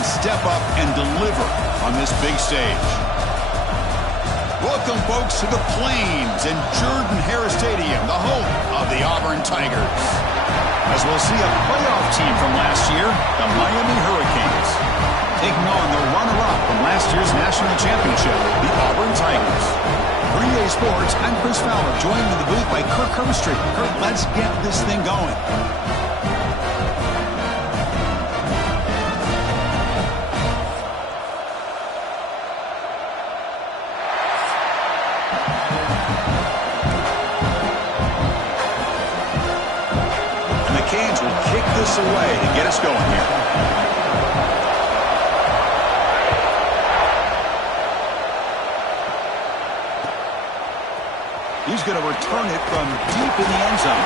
can step up and deliver on this big stage. Welcome, folks, to the Plains and Jordan-Hare Stadium, the home of the Auburn Tigers. As we'll see a playoff team from last year, the Miami Hurricanes, taking on the runner-up from last year's national championship, the Auburn Tigers. For EA Sports, I'm Chris Fowler, joined in the booth by Kirk Herbstreit. Kirk, let's get this thing going. And the Canes will kick this away to get us going here. He's going to return it from deep in the end zone.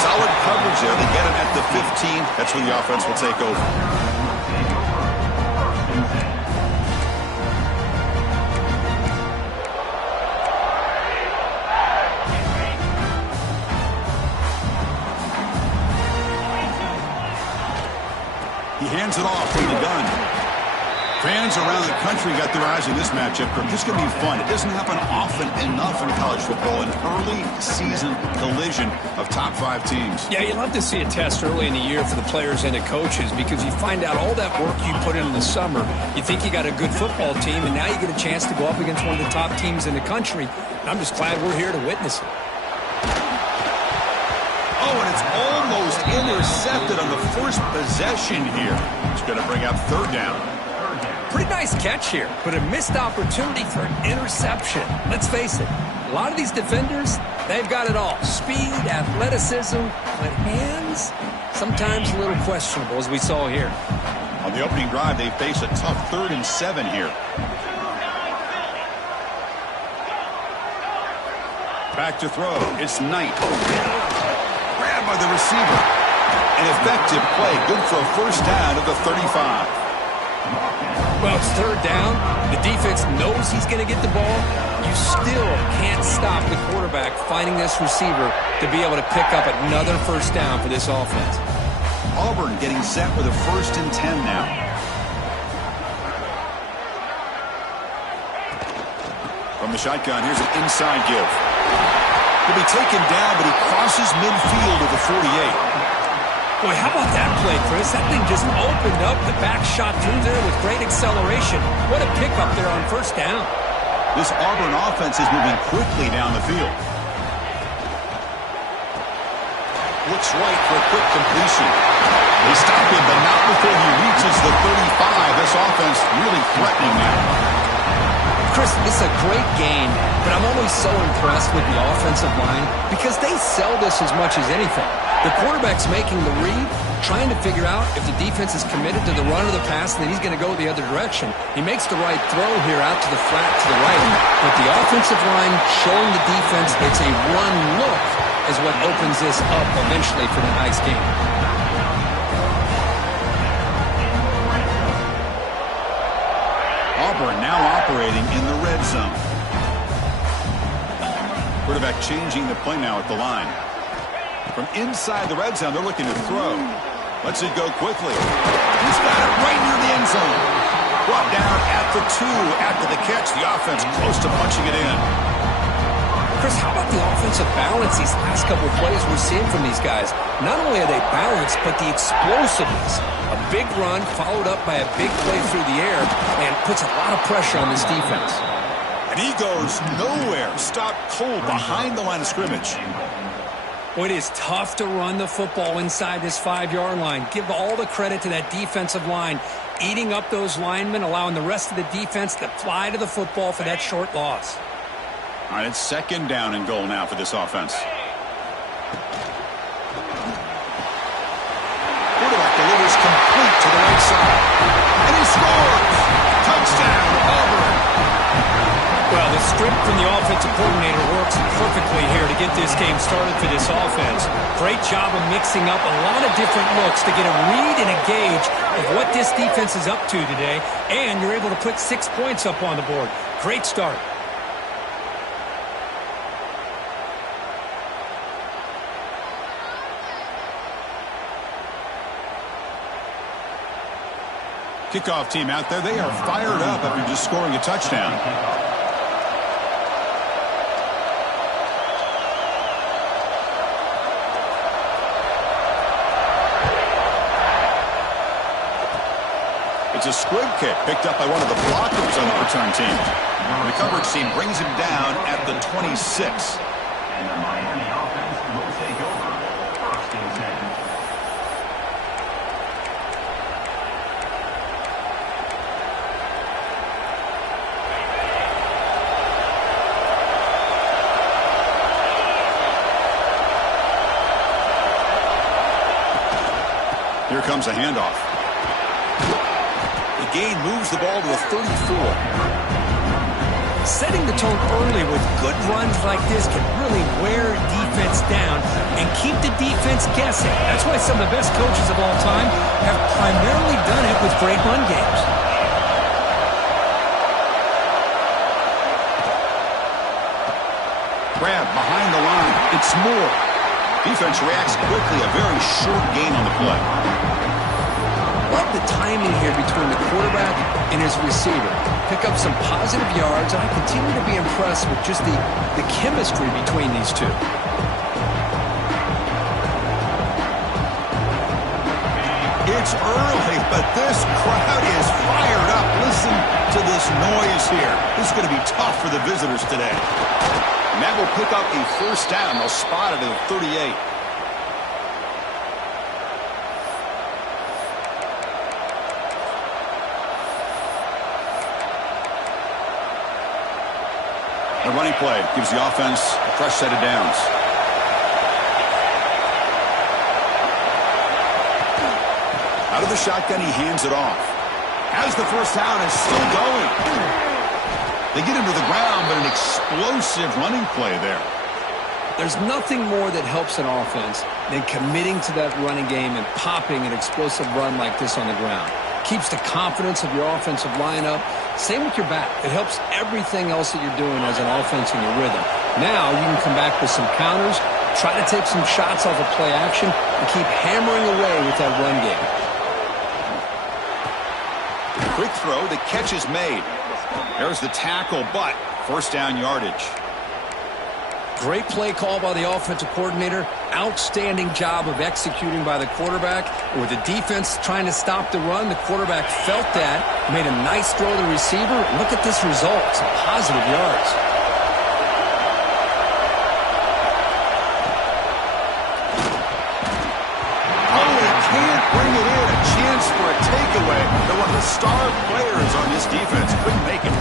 Solid coverage there. They get it at the 15. That's when the offense will take over. He hands it off from the gun. Fans around the country got their eyes on this matchup. This is going to be fun. It doesn't happen often enough in college football, an early season collision of top 5 teams. Yeah, you love to see a test early in the year for the players and the coaches because you find out all that work you put in the summer. You think you got a good football team, and now you get a chance to go up against one of the top teams in the country. And I'm just glad we're here to witness it. Oh, and it's almost intercepted on the first possession here. It's going to bring up 3rd down. Pretty nice catch here, but a missed opportunity for an interception. Let's face it, a lot of these defenders, they've got it all. Speed, athleticism, but hands, sometimes a little questionable, as we saw here. On the opening drive, they face a tough 3rd and 7 here. Back to throw. It's Knight. Grabbed by the receiver. An effective play. Good for a first down at the 35. Well, it's 3rd down. The defense knows he's going to get the ball. You still can't stop the quarterback finding this receiver to be able to pick up another first down for this offense. Auburn getting set with a 1st and 10 now. From the shotgun, here's an inside give. He'll be taken down, but he crosses midfield at the 48. Boy, how about that play, Chris? That thing just opened up. The back shot through there with great acceleration. What a pickup there on 1st down. This Auburn offense is moving quickly down the field. Looks right for a quick completion. They stop him, but not before he reaches the 35. This offense really threatening now. Chris, it's a great game, but I'm always so impressed with the offensive line because they sell this as much as anything. The quarterback's making the read, trying to figure out if the defense is committed to the run or the pass, and then he's going to go the other direction. He makes the right throw here out to the flat to the right, but the offensive line showing the defense it's a run look is what opens this up eventually for the nice game. Auburn now operating in the red zone. Quarterback changing the play now at the line. From inside the red zone, they're looking to throw. Lets it go quickly. He's got it right near the end zone. Brought down at the 2 after the catch. The offense close to punching it in. Chris, how about the offensive balance these last couple of plays we're seeing from these guys? Not only are they balanced, but the explosiveness. A big run followed up by a big play through the air and puts a lot of pressure on this defense. And he goes nowhere. Stopped cold behind the line of scrimmage. Well, it is tough to run the football inside this 5-yard line. Give all the credit to that defensive line, eating up those linemen, allowing the rest of the defense to fly to the football for that short loss. All right, it's 2nd down and goal now for this offense. Quarterback delivers complete to the right side. And he scores! Touchdown, Auburn! Well, the script from the offensive coordinator works perfectly here to get this game started for this offense. Great job of mixing up a lot of different looks to get a read and a gauge of what this defense is up to today, and you're able to put 6 points up on the board. Great start. Kickoff team out there, they are fired up after just scoring a touchdown. It's a squib kick picked up by one of the blockers on the return team. The coverage team brings him down at the 26. And the Miami offense will take over first and 10. Here comes a handoff. The gain moves the ball to the 34. Setting the tone early with good runs like this can really wear defense down and keep the defense guessing. That's why some of the best coaches of all time have primarily done it with great run games. Grab behind the line. It's Moore. Defense reacts quickly. A very short gain on the play. Love the timing here between the quarterback and his receiver. Pick up some positive yards, and I continue to be impressed with just the chemistry between these two. It's early, but this crowd is fired up. Listen to this noise here. This is going to be tough for the visitors today. And that will pick up a first down. They'll spot it at the 38. The running play gives the offense a fresh set of downs. Out of the shotgun, he hands it off. Has the first down and still going. They get him to the ground, but an explosive running play there. There's nothing more that helps an offense than committing to that running game and popping an explosive run like this on the ground. Keeps the confidence of your offensive lineup. Same with your back. It helps everything else that you're doing as an offense in your rhythm. Now you can come back with some counters, try to take some shots off of play action, and keep hammering away with that run game. Quick throw, the catch is made. There's the tackle, but first down yardage. Great play call by the offensive coordinator. Outstanding job of executing by the quarterback. With the defense trying to stop the run, the quarterback felt that, made a nice throw to the receiver. Look at this result. Some positive yards. Oh, he can't bring it in. A chance for a takeaway. They're one of the star players on this defense. Couldn't make it.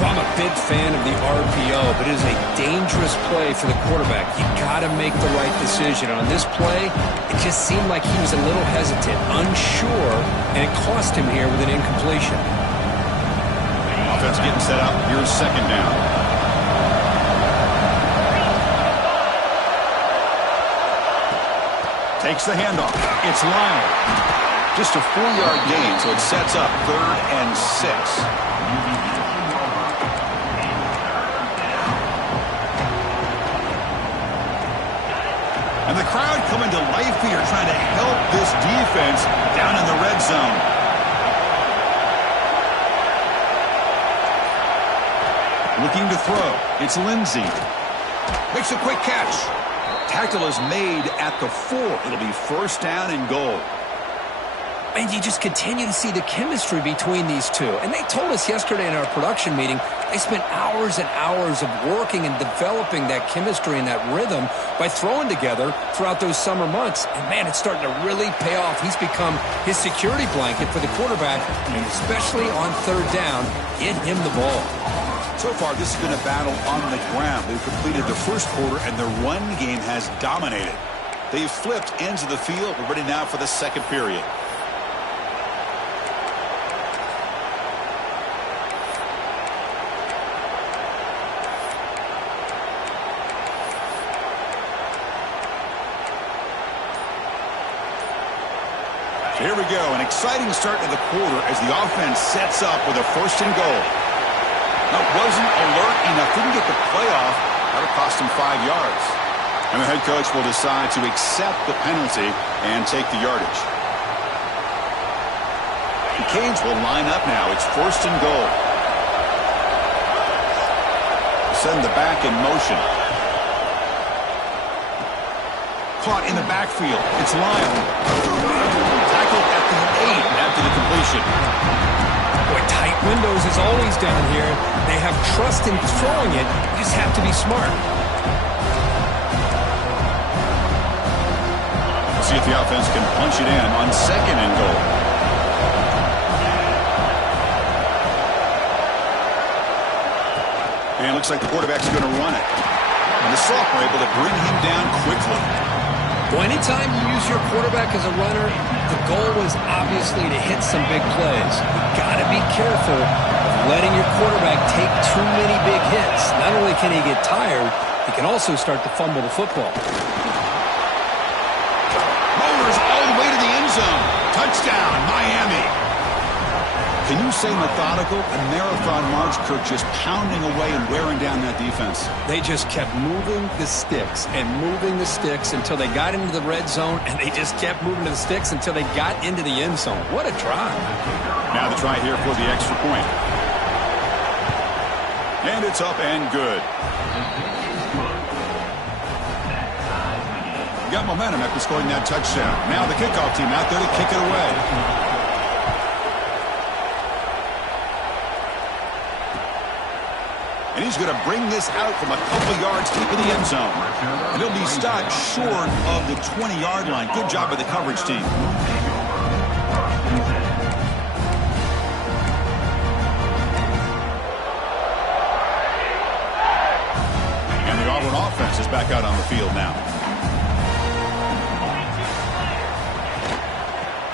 I'm a big fan of the RPO, but it is a dangerous play for the quarterback. You got to make the right decision. On this play, it just seemed like he was a little hesitant, unsure, and it cost him here with an incompletion. Offense getting set up. Here's second down. Takes the handoff. It's Lyle. Just a 4-yard gain, so it sets up 3rd and 6. And the crowd coming to life here, trying to help this defense down in the red zone. Looking to throw. It's Lindsey. Makes a quick catch. Tackle is made at the 4. It'll be first down and goal. And you just continue to see the chemistry between these two. And they told us yesterday in our production meeting, they spent hours and hours of working and developing that chemistry and that rhythm by throwing together throughout those summer months. And, man, it's starting to really pay off. He's become his security blanket for the quarterback, and especially on third down, get him the ball. So far, this has been a battle on the ground. They've completed the first quarter, and their run game has dominated. They've flipped ends of the field. We're ready now for the second period. Here we go, an exciting start to the quarter as the offense sets up with a first and goal. Now, wasn't alert enough, didn't get the playoff. That'll cost him 5 yards. And the head coach will decide to accept the penalty and take the yardage. The Canes will line up now. It's 1st and goal. Send the back in motion. Caught in the backfield. It's Lyle. Tackled at the 8 after the completion. Boy, tight windows is always down here. They have trust in throwing it. You just have to be smart. We'll see if the offense can punch it in on 2nd and goal. And it looks like the quarterback's going to run it. And the sophomore able to bring him down quickly. Well, anytime you use your quarterback as a runner, the goal is obviously to hit some big plays. You've got to be careful of letting your quarterback take too many big hits. Not only can he get tired, he can also start to fumble the football. Motors all the way to the end zone. Touchdown, Miami. Can you say methodical? A marathon march, Kirk, just pounding away and wearing down that defense. They just kept moving the sticks and moving the sticks until they got into the red zone, and they just kept moving the sticks until they got into the end zone. What a drive. Now the try here for the extra point. And it's up and good. Got momentum after scoring that touchdown. Now the kickoff team out there to kick it away. And he's going to bring this out from a couple yards deep in the end zone. And he'll be stopped short of the 20-yard line. Good job by the coverage team. And the Auburn offense is back out on the field now.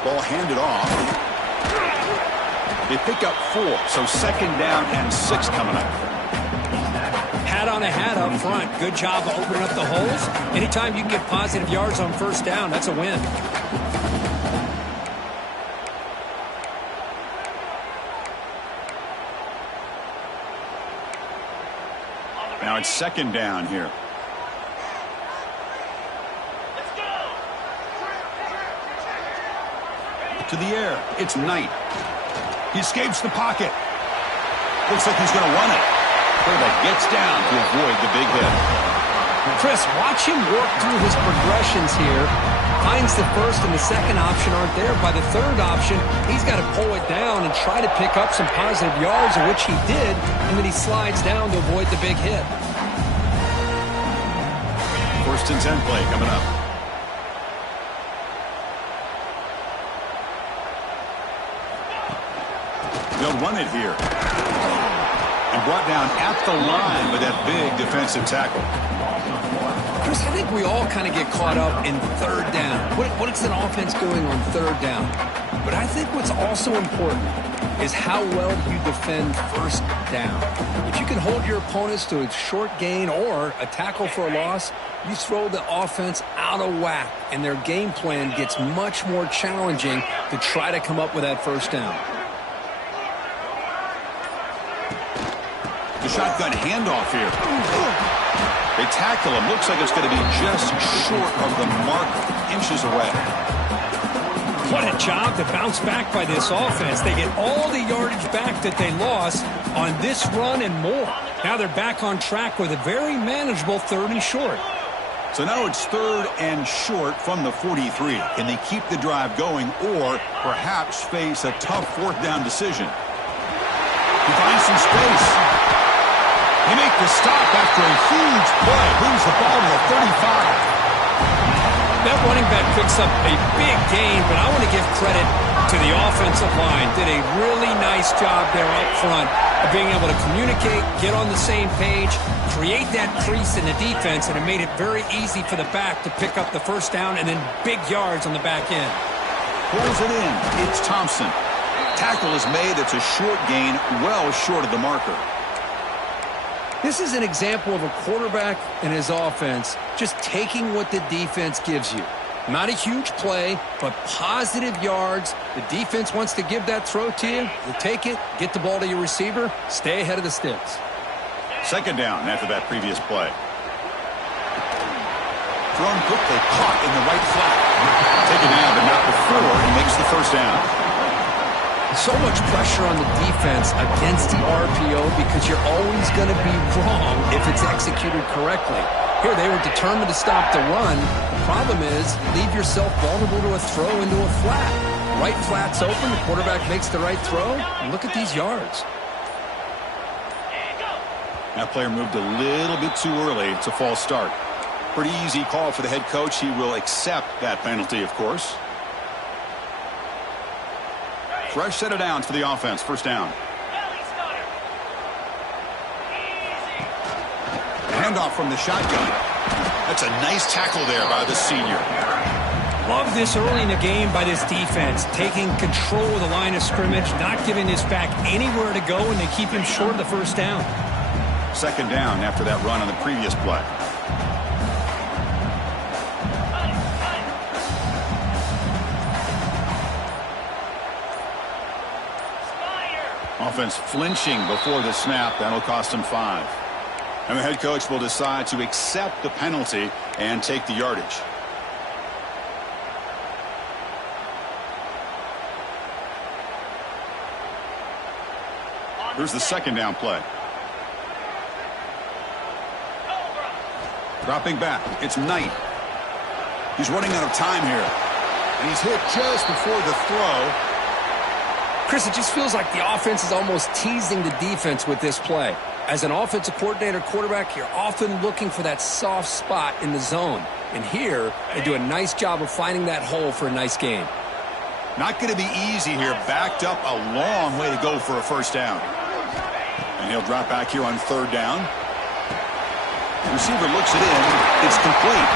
Ball handed off. They pick up 4, so 2nd down and 6 coming up. Hat on a hat up front. Good job of opening up the holes. Anytime you can get positive yards on 1st down, that's a win. Now it's 2nd down here. To the air. It's Knight. He escapes the pocket. Looks like he's going to run it. Quarterback gets down to avoid the big hit. Chris, watch him work through his progressions here. Finds the 1st and the 2nd option aren't there. By the 3rd option, he's got to pull it down and try to pick up some positive yards, which he did, and then he slides down to avoid the big hit. 1st and 10 play coming up. They'll run it here. And brought down at the line with that big defensive tackle. Chris, I think we all kind of get caught up in 3rd down. What is an offense doing on 3rd down? But I think what's also important is how well you defend 1st down. If you can hold your opponents to a short gain or a tackle for a loss, you throw the offense out of whack, and their game plan gets much more challenging to try to come up with that 1st down. The shotgun handoff here. They tackle him. Looks like it's going to be just short of the mark, inches away. What a job to bounce back by this offense. They get all the yardage back that they lost on this run and more. Now they're back on track with a very manageable 3rd and short. So now it's 3rd and short from the 43. Can they keep the drive going or perhaps face a tough 4th down decision? He finds some space. They make the stop after a huge play. Moves the ball to the 35. That running back picks up a big gain, but I want to give credit to the offensive line. Did a really nice job there up front of being able to communicate, get on the same page, create that crease in the defense, and it made it very easy for the back to pick up the 1st down and then big yards on the back end. Pulls it in. It's Thompson. Tackle is made. It's a short gain, well short of the marker. This is an example of a quarterback and his offense just taking what the defense gives you. Not a huge play, but positive yards. The defense wants to give that throw to you. You take it, get the ball to your receiver, stay ahead of the sticks. 2nd down after that previous play. Thrown quickly, caught in the right flat. Taken down, but not before he makes the 1st down. So much pressure on the defense against the RPO because you're always going to be wrong if it's executed correctly. Here, they were determined to stop the run. The problem is you leave yourself vulnerable to a throw into a flat. Right flat's open, the quarterback makes the right throw, and look at these yards. That player moved a little bit too early. It's a false start. Pretty easy call for the head coach. He will accept that penalty, of course. Fresh set of downs for the offense. First down. Handoff from the shotgun. That's a nice tackle there by the senior. Love this early in the game by this defense. Taking control of the line of scrimmage, not giving this back anywhere to go, and they keep him short of the first down. Second down after that run on the previous play. Offense flinching before the snap. That'll cost him 5. And the head coach will decide to accept the penalty and take the yardage. Here's the second down play. Dropping back. It's Knight. He's running out of time here. And he's hit just before the throw. Chris, it just feels like the offense is almost teasing the defense with this play. As an offensive coordinator quarterback, you're often looking for that soft spot in the zone. And here, they do a nice job of finding that hole for a nice gain. Not going to be easy here. Backed up a long way to go for a first down. And he'll drop back here on third down. The receiver looks it in. It's complete.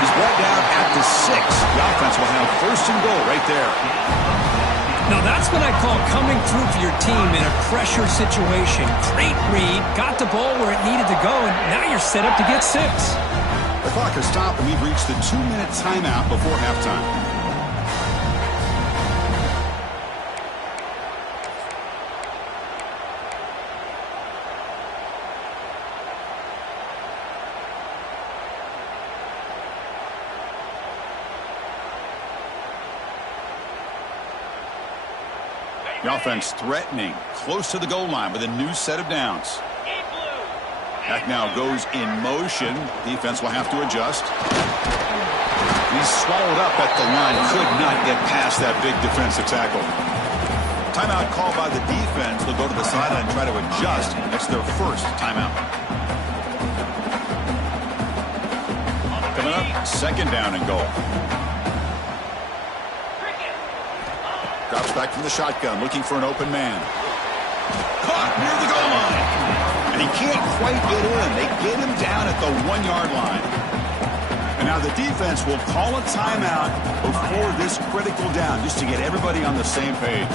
He's brought down at the 6. The offense will have first and goal right there. Now that's what I call coming through for your team in a pressure situation. Great read, got the ball where it needed to go, and now you're set up to get 6. The clock has stopped, and we've reached the 2-minute timeout before halftime. The offense threatening, close to the goal line with a new set of downs. Back now goes in motion. Defense will have to adjust. He's swallowed up at the line. Could not get past that big defensive tackle. Timeout called by the defense. They'll go to the sideline and try to adjust. That's their first timeout. Coming up, second down and goal. Drops back from the shotgun, looking for an open man. Caught near the goal line. And he can't quite get in. They get him down at the 1-yard line. And now the defense will call a timeout before this critical down, just to get everybody on the same page.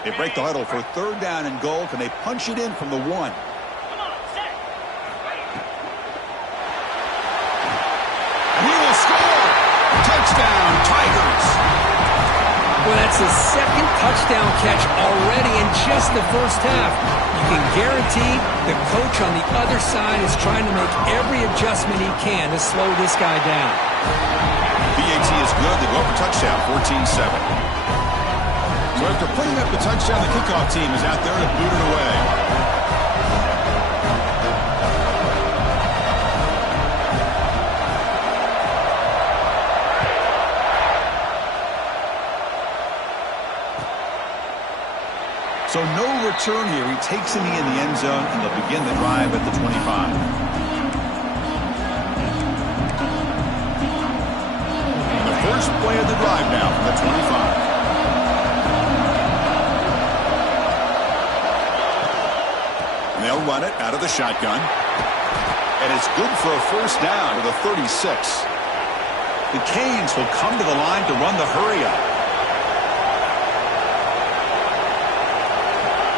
They break the huddle for third down and goal. Can they punch it in from the 1? And he will score! Touchdown, Tigers! Well, that's his second touchdown catch already in just the first half. You can guarantee the coach on the other side is trying to make every adjustment he can to slow this guy down. BAT is good. They go for touchdown, 14-7. So after putting up the touchdown, the kickoff team is out there to boot it away. So no return here. He takes it in the end zone, and they'll begin the drive at the 25. The first play of the drive now from the 25. They'll run it out of the shotgun. And it's good for a first down to the 36. The Canes will come to the line to run the hurry up.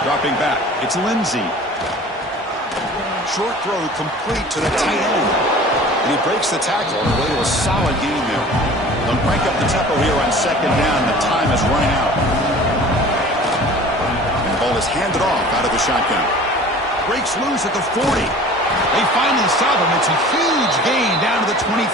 Dropping back. It's Lindsey. Short throw complete to the tight end. And he breaks the tackle on the way to a solid gain there. They'll crank up the tempo here on second down. The time is running out. And the ball is handed off out of the shotgun. Breaks loose at the 40. They finally stop him. It's a huge gain down to the 23.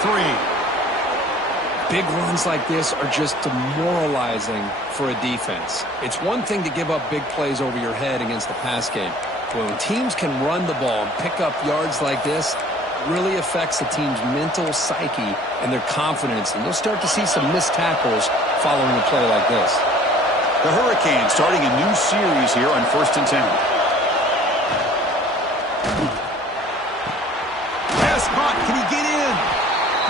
Big runs like this are just demoralizing for a defense. It's one thing to give up big plays over your head against the pass game. But when teams can run the ball and pick up yards like this, it really affects the team's mental psyche and their confidence. And you'll start to see some missed tackles following a play like this. The Hurricanes starting a new series here on 1st and 10. Pass caught. Can he get in?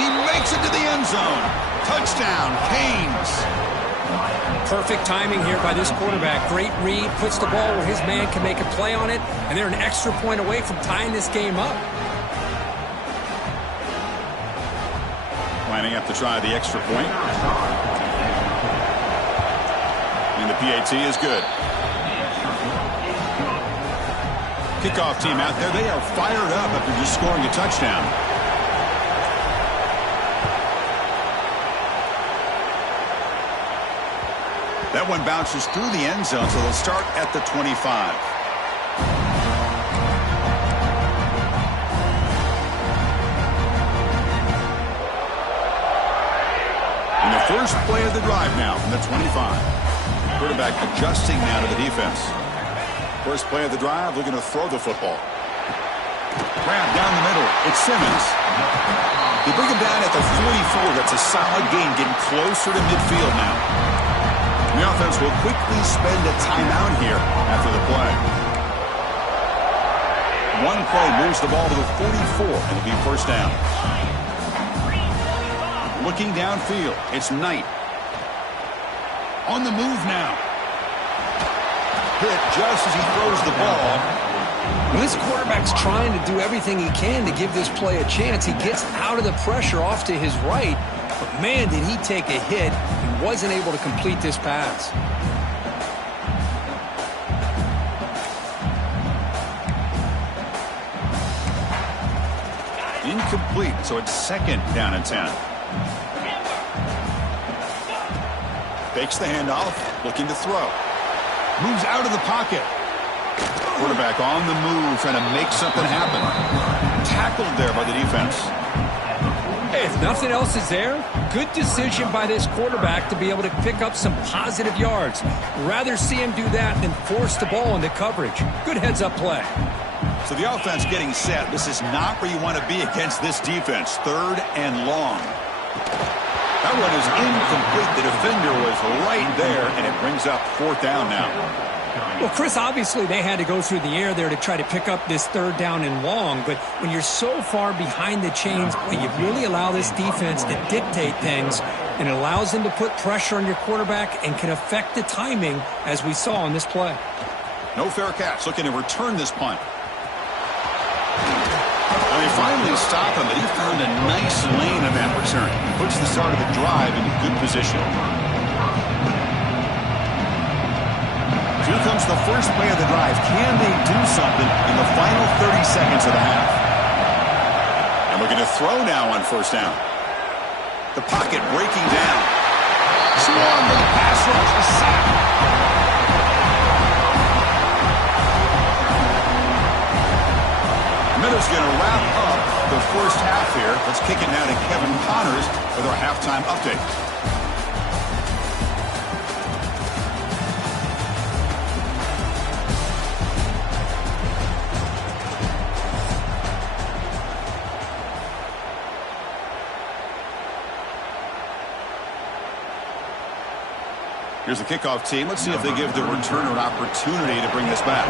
He makes it to the end zone. Touchdown, Canes. Perfect timing here by this quarterback. Great read, puts the ball where his man can make a play on it, and they're an extra point away from tying this game up. Lining up to try the extra point. And the PAT is good. Kickoff team out there. They are fired up after just scoring a touchdown. That one bounces through the end zone, so they'll start at the 25. And the first play of the drive now from the 25. Quarterback adjusting now to the defense. First play of the drive, looking to throw the football. Grab down the middle. It's Simmons. They bring him down at the 44. That's a solid gain, getting closer to midfield now. The offense will quickly spend a timeout here after the play. One play moves the ball to the 44, and it'll be first down. Looking downfield, it's Knight. On the move now. Hit just as he throws the ball. When this quarterback's trying to do everything he can to give this play a chance, he gets out of the pressure off to his right. But, man, did he take a hit. He wasn't able to complete this pass. Incomplete, so it's second down and 10. Fakes the handoff, looking to throw. Moves out of the pocket. Quarterback on the move, trying to make something happen. Tackled there by the defense. Hey, if nothing else is there, good decision by this quarterback to be able to pick up some positive yards. Rather see him do that than force the ball into coverage. Good heads-up play. So the offense getting set. This is not where you want to be against this defense. 3rd and long. That one is incomplete. The defender was right there, and it brings up 4th down now. Well, Chris, obviously they had to go through the air there to try to pick up this 3rd down and long, but when you're so far behind the chains, well, you really allow this defense to dictate things, and it allows them to put pressure on your quarterback and can affect the timing, as we saw on this play. No fair catch, looking to return this punt. Well, they finally stop him, but he found a nice lane of that return. Puts the start of the drive into good position. Here comes the first play of the drive. Can they do something in the final 30 seconds of the half? And we're going to throw now on 1st down. The pocket breaking down. Swarm with the pass rush. A sack. Miller's going to wrap up the first half here. Let's kick it now to Kevin Connors with our halftime update. Here's the kickoff team. Let's see if they give the returner an opportunity to bring this back.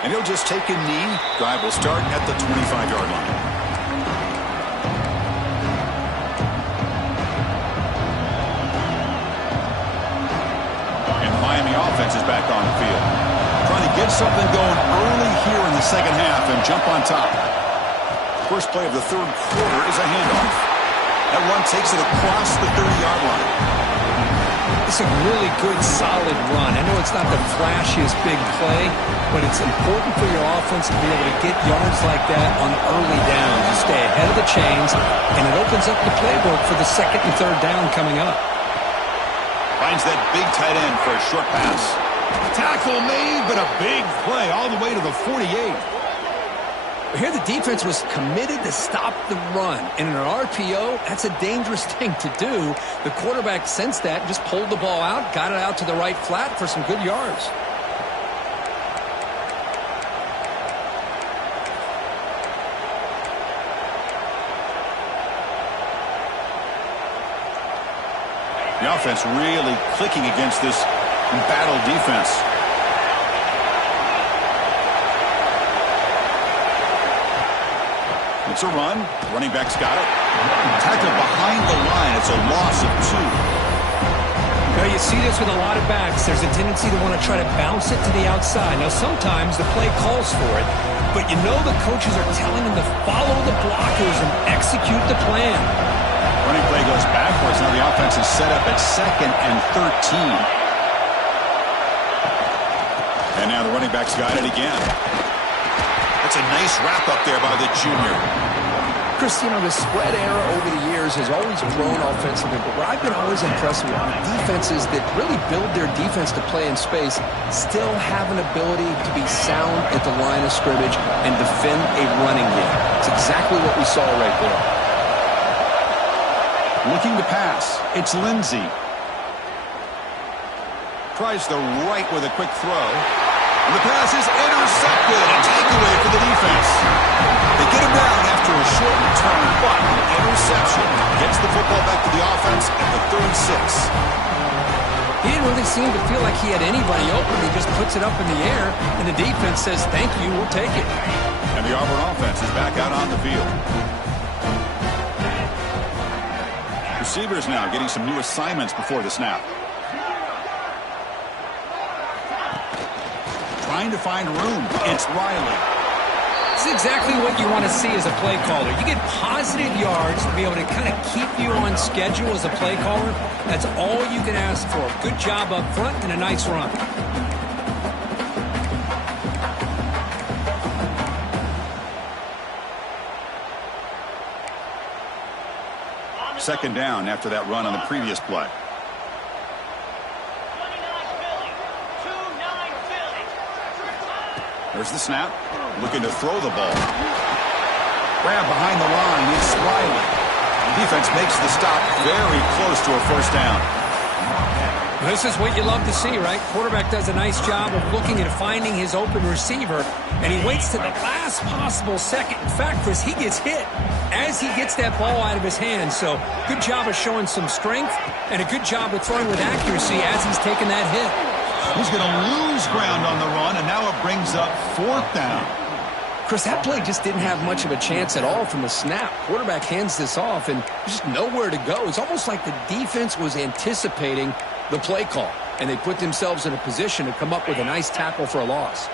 And he'll just take a knee. Drive will start at the 25-yard line. And the Miami offense is back on the field. Trying to get something going early here in the second half and jump on top. First play of the 3rd quarter is a handoff. That run takes it across the 30-yard line. It's a really good, solid run. I know it's not the flashiest big play, but it's important for your offense to be able to get yards like that on early downs. You stay ahead of the chains, and it opens up the playbook for the second and third down coming up. Finds that big tight end for a short pass. Tackle made, but a big play all the way to the 48. Here the defense was committed to stop the run. And in an RPO, that's a dangerous thing to do. The quarterback sensed that and just pulled the ball out, got it out to the right flat for some good yards. The offense really clicking against this embattled defense. It's a run. Running back's got it. Tackled behind the line. It's a loss of 2. Now, you see this with a lot of backs. There's a tendency to want to try to bounce it to the outside. Now, sometimes the play calls for it, but you know the coaches are telling them to follow the blockers and execute the plan. Running play goes backwards. Now the offense is set up at 2nd and 13. And now the running back's got it again. That's a nice wrap up there by the junior. Chris, you know, the spread era over the years has always grown offensively, but what I've been always impressed with defenses that really build their defense to play in space still have an ability to be sound at the line of scrimmage and defend a running game. It's exactly what we saw right there. Looking to pass. It's Lindsey. Tries the right with a quick throw. And the pass is intercepted. A takeaway for the defense. They get him down after a short return, but an interception gets the football back to the offense at the 36. He didn't really seem to feel like he had anybody open. He just puts it up in the air, and the defense says, thank you, we'll take it. And the Auburn offense is back out on the field. Receivers now getting some new assignments before the snap. Trying to find room. It's Riley. It's exactly what you want to see as a play caller. You get positive yards to be able to kind of keep you on schedule as a play caller. That's all you can ask for. Good job up front and a nice run. Second down after that run on the previous play. There's the snap. Looking to throw the ball. Grab behind the line. It's Riley. The defense makes the stop very close to a first down. This is what you love to see, right? Quarterback does a nice job of looking and finding his open receiver, and he waits to the last possible second. In fact, Chris, he gets hit as he gets that ball out of his hands. So good job of showing some strength and a good job of throwing with accuracy as he's taking that hit. He's going to lose ground on the run, and now it brings up 4th down. Chris, that play just didn't have much of a chance at all from the snap. Quarterback hands this off, and there's just nowhere to go. It's almost like the defense was anticipating the play call, and they put themselves in a position to come up with a nice tackle for a loss.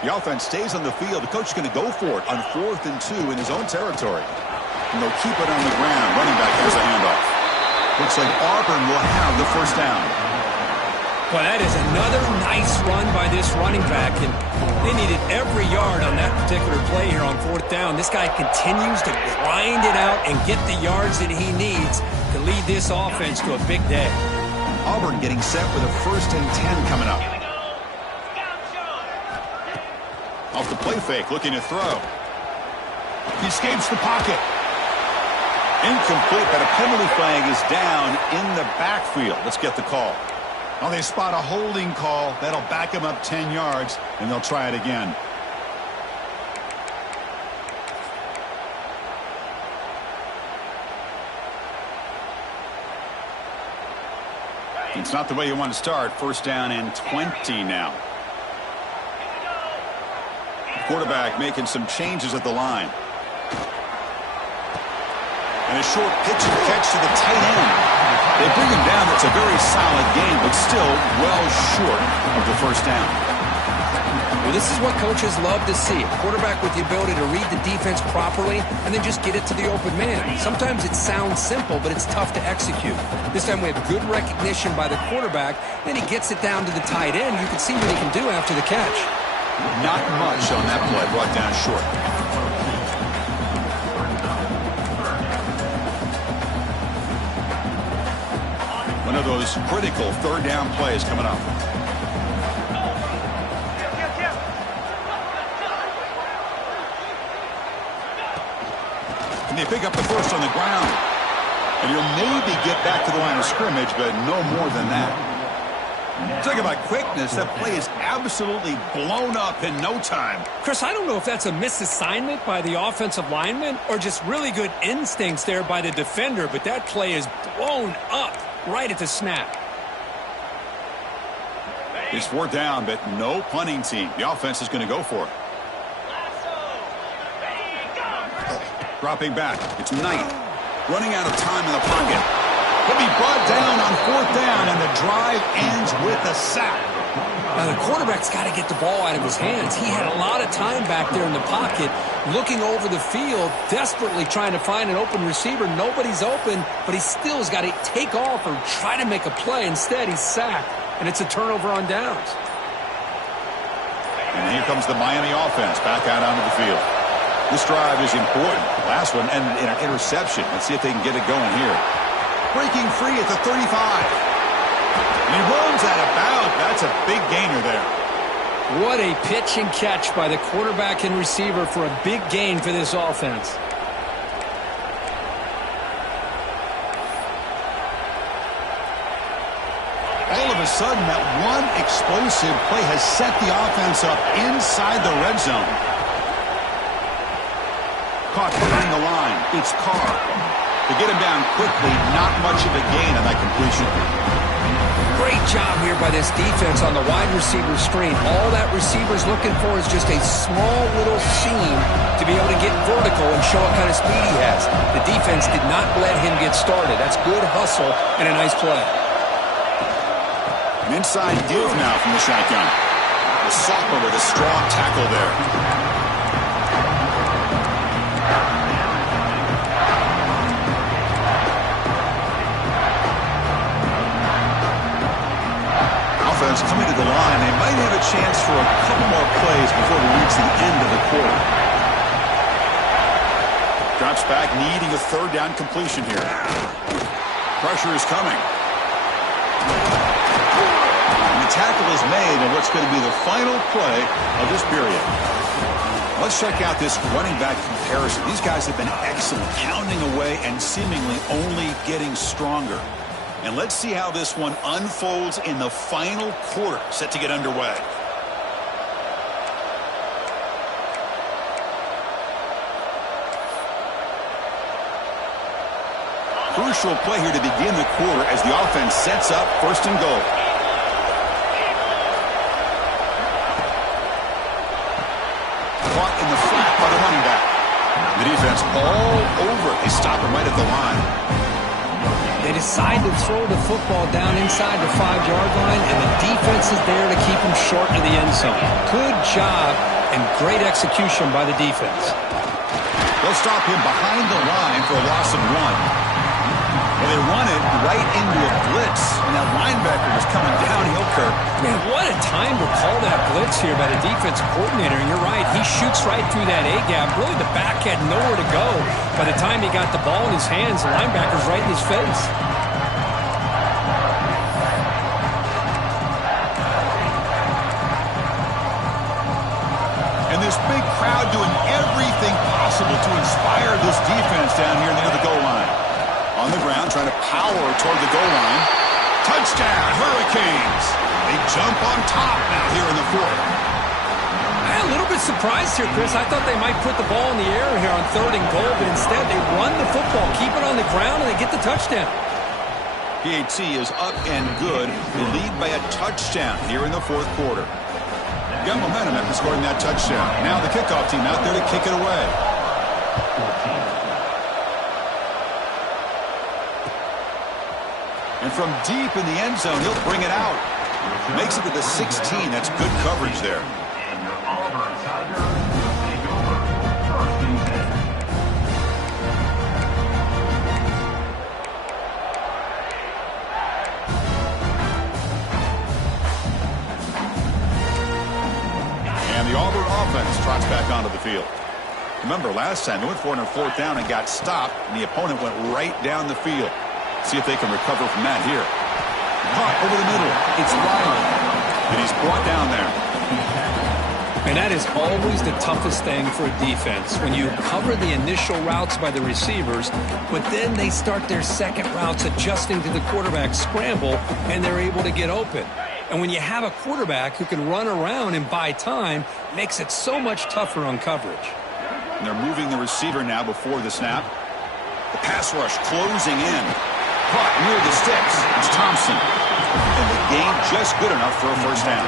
The offense stays on the field. The coach is going to go for it on 4th and 2 in his own territory. And they'll keep it on the ground. Running back has a handoff. Looks like Auburn will have the first down. Well, that is another nice run by this running back, and they needed every yard on that particular play here on 4th down. This guy continues to grind it out and get the yards that he needs to lead this offense to a big day. Auburn getting set with a 1st and 10 coming up. Off the play fake, looking to throw. He escapes the pocket. Incomplete, but a penalty flag is down in the backfield. Let's get the call. Oh, they spot a holding call. That'll back him up 10 yards, and they'll try it again. It's not the way you want to start. 1st down and 20 now. Quarterback making some changes at the line. And a short pitch and catch to the tight end. They bring him down. That's a very solid game, but still well short of the first down. Well, this is what coaches love to see. A quarterback with the ability to read the defense properly and then just get it to the open man. Sometimes it sounds simple, but it's tough to execute. This time we have good recognition by the quarterback, then he gets it down to the tight end. You can see what he can do after the catch. Not much on that play, brought down short. One of those critical third down plays coming up. And they pick up the first on the ground. And he'll maybe get back to the line of scrimmage, but no more than that. Talk about quickness. That play is absolutely blown up in no time. Chris, I don't know if that's a misassignment by the offensive lineman or just really good instincts there by the defender, but that play is blown up right at the snap. It's fourth down, but no punting team. The offense is going to go for it. Dropping back. It's Knight. Running out of time in the pocket. He'll be brought down on fourth down, and the drive ends with a sack. Now, the quarterback's got to get the ball out of his hands. He had a lot of time back there in the pocket, looking over the field, desperately trying to find an open receiver. Nobody's open, but he still has got to take off or try to make a play. Instead, he's sacked, and it's a turnover on downs. And here comes the Miami offense back out onto the field. This drive is important. Last one ended in an interception. Let's see if they can get it going here. Breaking free at the 35. And he runs out of bounds. That's a big gainer there. What a pitch and catch by the quarterback and receiver for a big gain for this offense. All of a sudden, that one explosive play has set the offense up inside the red zone. Caught behind the line. It's Carr. To get him down quickly, not much of a gain on that completion. Great job here by this defense on the wide receiver screen. All that receiver's looking for is just a small little seam to be able to get vertical and show what kind of speed he has. The defense did not let him get started. That's good hustle and a nice play. An inside give now from the shotgun. The Sopper with a strong tackle there. Coming to the line, they might have a chance for a couple more plays before we reach the end of the quarter. Drops back, needing a third down completion here. Pressure is coming. And the tackle is made on what's going to be the final play of this period. Let's check out this running back comparison. These guys have been excellent, pounding away and seemingly only getting stronger. And let's see how this one unfolds in the final quarter, set to get underway. Crucial play here to begin the quarter as the offense sets up first and goal. Caught in the flat by the running back. The defense all over. They stop him right at the line. They decide to throw the football down inside the 5-yard line, and the defense is there to keep him short of the end zone. Good job and great execution by the defense. They'll stop him behind the line for a loss of 1. And they run it right into a blitz, and that linebacker was coming downhill, Kirk. Man, what a time to call that blitz here by the defensive coordinator. And you're right, he shoots right through that A-gap. Really, the back had nowhere to go. By the time he got the ball in his hands, the linebacker's right in his face. And this big crowd doing everything possible to inspire this defense down here near the goal line. On the ground, trying to power toward the goal line. Touchdown, Hurricanes. They jump on top now here in the fourth. I'm a little bit surprised here, Chris. I thought they might put the ball in the air here on 3rd and goal, but instead they run the football, keep it on the ground, and they get the touchdown. PAT is up and good. They lead by a touchdown here in the fourth quarter. Got momentum after scoring that touchdown. Now the kickoff team out there to kick it away. And from deep in the end zone, he'll bring it out. Makes it to the 16. That's good coverage there. trots back onto the field. Remember, last time they went for it on 4th down and got stopped, and the opponent went right down the field. See if they can recover from that here. Caught over the middle. It's Riley. And he's brought down there. And that is always the toughest thing for a defense, when you cover the initial routes by the receivers, but then they start their second routes adjusting to the quarterback scramble, and they're able to get open. And when you have a quarterback who can run around and buy time, it makes it so much tougher on coverage. And they're moving the receiver now before the snap. The pass rush closing in. Caught near the sticks. It's Thompson. And the gain just good enough for a first down.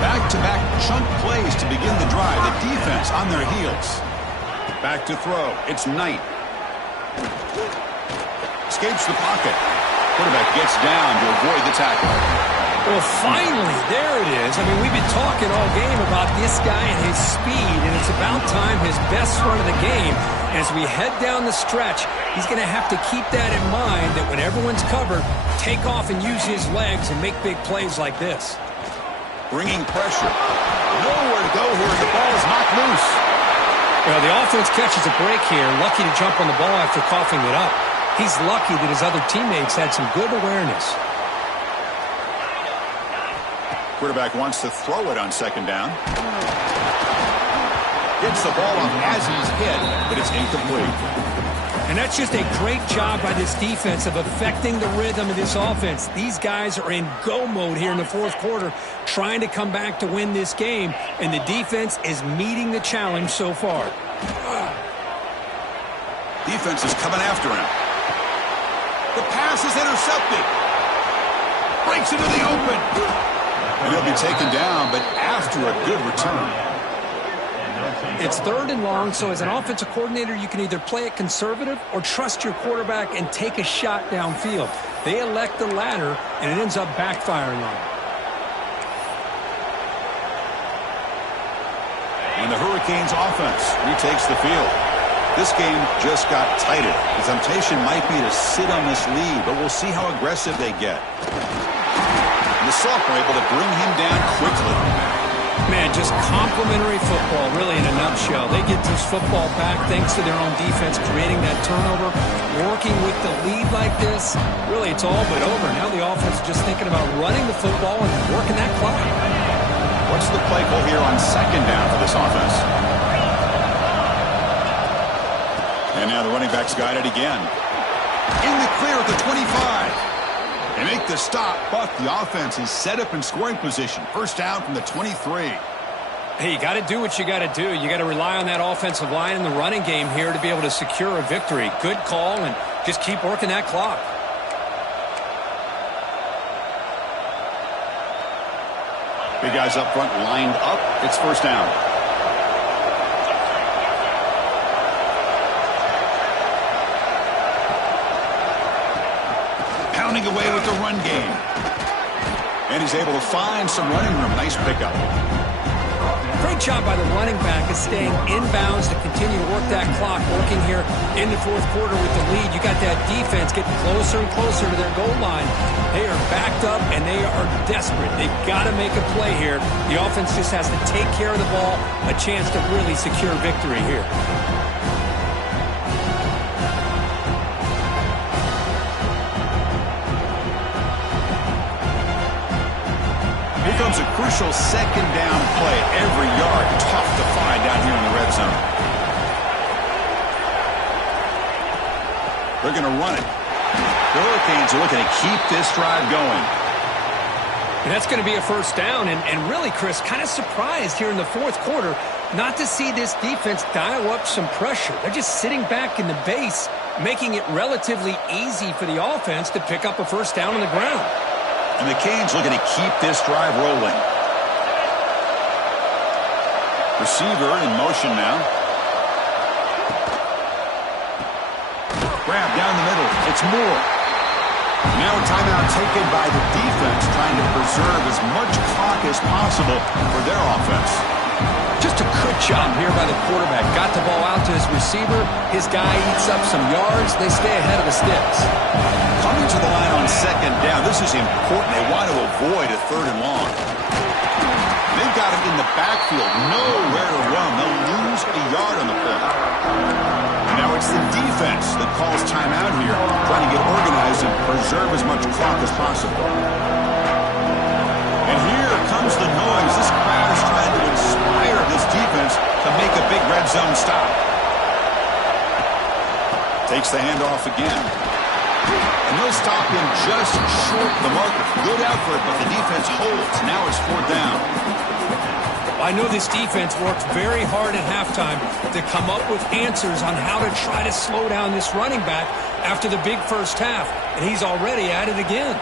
Back-to-back chunk plays to begin the drive. The defense on their heels. Back to throw. It's Knight. Escapes the pocket. Quarterback gets down to avoid the tackle. Well, finally, there it is. I mean, we've been talking all game about this guy and his speed, and it's about time his best run of the game. As we head down the stretch, he's going to have to keep that in mind, that when everyone's covered, take off and use his legs and make big plays like this. Bringing pressure. Nowhere to go here. The ball is knocked loose. Well, the offense catches a break here. Lucky to jump on the ball after coughing it up. He's lucky that his other teammates had some good awareness. Quarterback wants to throw it on 2nd down. Gets the ball off as he's hit, but it's incomplete. And that's just a great job by this defense of affecting the rhythm of this offense. These guys are in go mode here in the 4th quarter, trying to come back to win this game, and the defense is meeting the challenge so far. Defense is coming after him. The pass is intercepted. Breaks into the open. And he'll be taken down, but after a good return. It's 3rd and long, so as an offensive coordinator, you can either play it conservative or trust your quarterback and take a shot downfield. They elect the latter, and it ends up backfiring on them. And the Hurricanes offense retakes the field. This game just got tighter. The temptation might be to sit on this lead, but we'll see how aggressive they get. And the sophomore able to bring him down quickly. Man, just complimentary football, really, in a nutshell. They get this football back thanks to their own defense, creating that turnover, working with the lead like this. Really, it's all but over. Now the offense is just thinking about running the football and working that clock. What's the play call here on 2nd down for this offense? And now the running back's got it again. In the clear at the 25. They make the stop, but the offense is set up in scoring position. First down from the 23. Hey, you got to do what you got to do. You got to rely on that offensive line in the running game here to be able to secure a victory. Good call, and just keep working that clock. Big guys up front lined up. It's first down. Pounding away with the run game. And he's able to find some running room. Nice pickup. Great job by the running back of staying inbounds to continue to work that clock, working here in the 4th quarter with the lead. You got that defense getting closer and closer to their goal line. They are backed up, and they are desperate. They've got to make a play here. The offense just has to take care of the ball, a chance to really secure victory here. Here comes a crucial 2nd down play. Every yard tough to find down here in the red zone. They're going to run it. The Hurricanes are looking to keep this drive going. And that's going to be a first down. And really, Chris, kind of surprised here in the 4th quarter not to see this defense dial up some pressure. They're just sitting back in the base, making it relatively easy for the offense to pick up a first down on the ground. And the Canes looking to keep this drive rolling. Receiver in motion now. Grab down the middle. It's Moore. Now a timeout taken by the defense, trying to preserve as much clock as possible for their offense. Just a good job here by the quarterback. Got the ball out to his receiver. His guy eats up some yards. They stay ahead of the sticks. Coming to the line on 2nd down. This is important. They want to avoid a 3rd and long. They've got him in the backfield. Nowhere to run. They'll lose a yard on the play. And now it's the defense that calls timeout here, trying to get organized and preserve as much clock as possible. And here comes the noise. This crowd is trying to inspire this defense to make a big red zone stop. Takes the handoff again. And they'll stop him just short of the marker. Good effort, but the defense holds. Now it's 4th down. I know this defense worked very hard at halftime to come up with answers on how to try to slow down this running back after the big first half. And he's already at it again.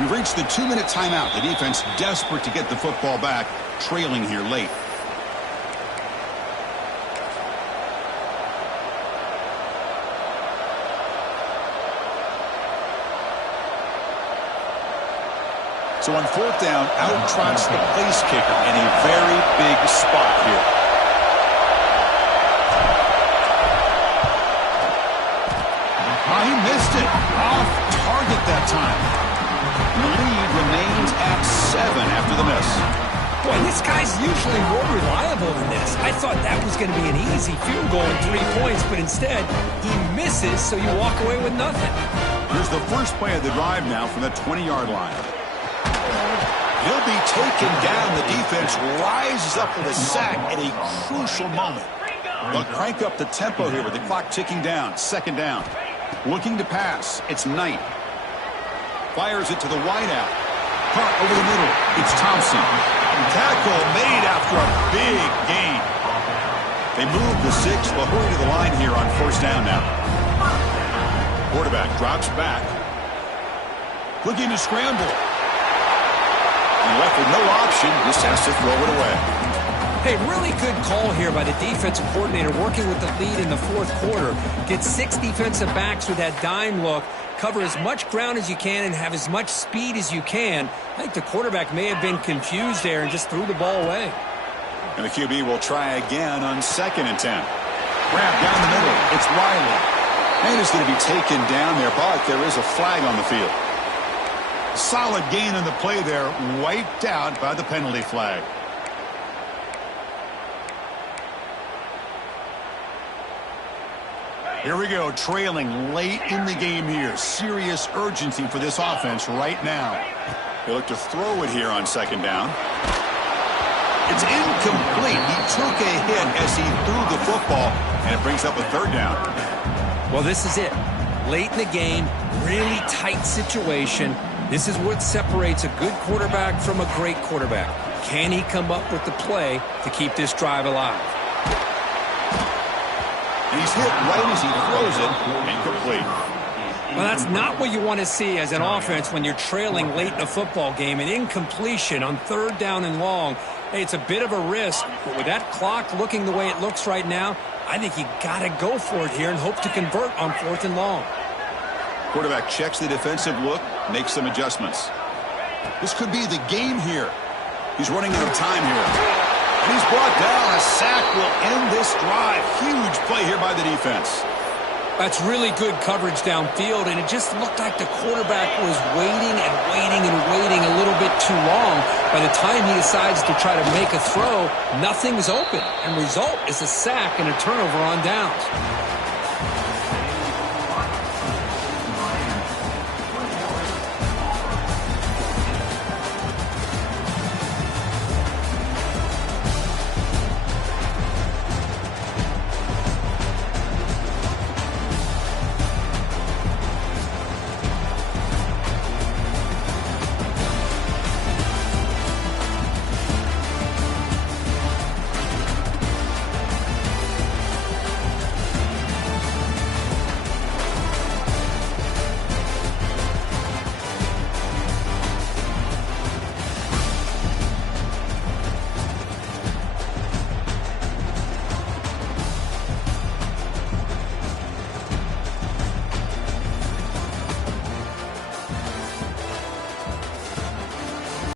We've reached the 2-minute timeout. The defense desperate to get the football back, trailing here late. So on 4th down, out trots the place kicker in a very big spot here. Oh, he missed it. Off target that time. The lead remains at 7 after the miss. Boy, this guy's usually more reliable than this. I thought that was going to be an easy field goal and 3 points, but instead, he misses, so you walk away with nothing. Here's the first play of the drive now from the 20-yard line. He'll be taken down. The defense rises up with a sack at a crucial moment. They'll crank up the tempo here with the clock ticking down. 2nd down. Looking to pass. It's Knight. Fires it to the wideout. Caught over the middle. It's Thompson. Tackle made after a big gain. They move the 6. They'll hurry to the line here on 1st down now. Quarterback drops back. Looking to scramble. And left with no option, just has to throw it away. Hey, really good call here by the defensive coordinator working with the lead in the 4th quarter. Get 6 defensive backs with that dime look. Cover as much ground as you can and have as much speed as you can. I think the quarterback may have been confused there and just threw the ball away. And the QB will try again on 2nd and 10. Grab down the middle. It's Riley. And he's going to be taken down there, but there is a flag on the field. Solid gain on the play there, wiped out by the penalty flag. Here we go, trailing late in the game here. Serious urgency for this offense right now. They look to throw it here on 2nd down. It's incomplete. He took a hit as he threw the football, and it brings up a 3rd down. Well, this is it. Late in the game, really tight situation. This is what separates a good quarterback from a great quarterback. Can he come up with the play to keep this drive alive? And he's hit right as he throws it. Incomplete. Well, that's not what you want to see as an offense when you're trailing late in a football game. An incompletion on 3rd down and long. Hey, it's a bit of a risk, but with that clock looking the way it looks right now, I think you got to go for it here and hope to convert on 4th and long. Quarterback checks the defensive look, makes some adjustments. This could be the game here. He's running out of time here. And he's brought down. A sack will end this drive. Huge play here by the defense. That's really good coverage downfield, and it just looked like the quarterback was waiting and waiting and waiting a little bit too long. By the time he decides to try to make a throw, nothing's open, and result is a sack and a turnover on downs.